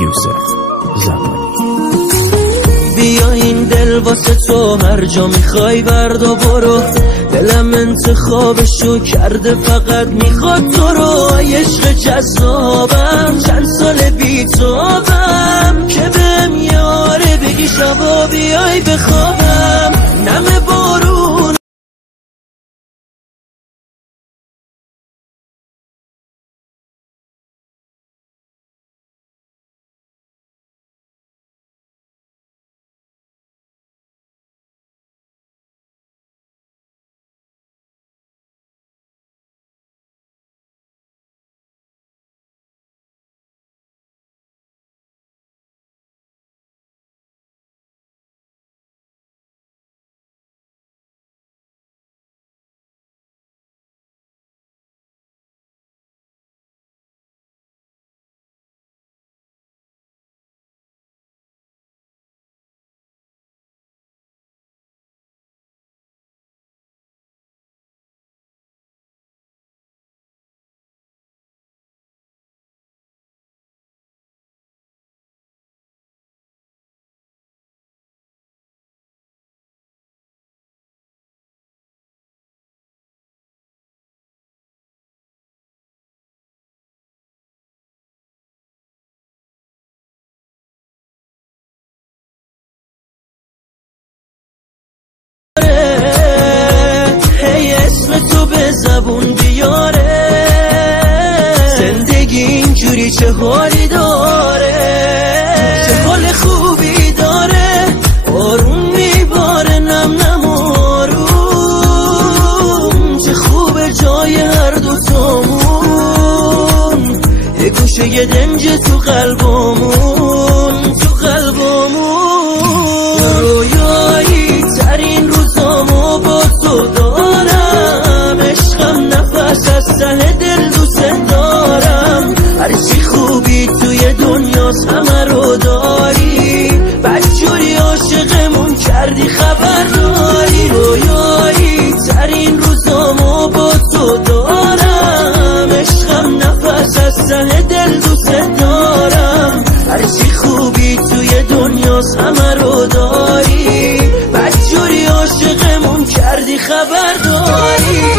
یوسف زمانی. بیا این دل واسه تو هر جا میخوای بردا برو، دلم انتخابشو کرده فقط میخواد تو رو. عشق جذابم چند سال بی توام، که بهم یاره بگی شبا بیای بخوابم. نم بارون تو به زبون بیاره، زندگی اینجوری چه حالی داره، چه حال خوبی داره. آروم میباره نم نم آروم، چه خوبه جای هر دوتامون، یه گوشه یه دنج تو قلبمون، تو قلبمون. رویایی ترین روزامو با تو دارم، عشقم نفس از ته دل دوست دارم. هرچی خوبی توی دنیاست همه رو داری، بدجوری عاشقمون کردی خبر داری. رویایی ترین روزامو با تو دارم، عشقم نفس از ته دل دوست دارم. هرچی خوبی توی دنیاست همه رو داری، بدجوری عاشقمون کردی خبر داری.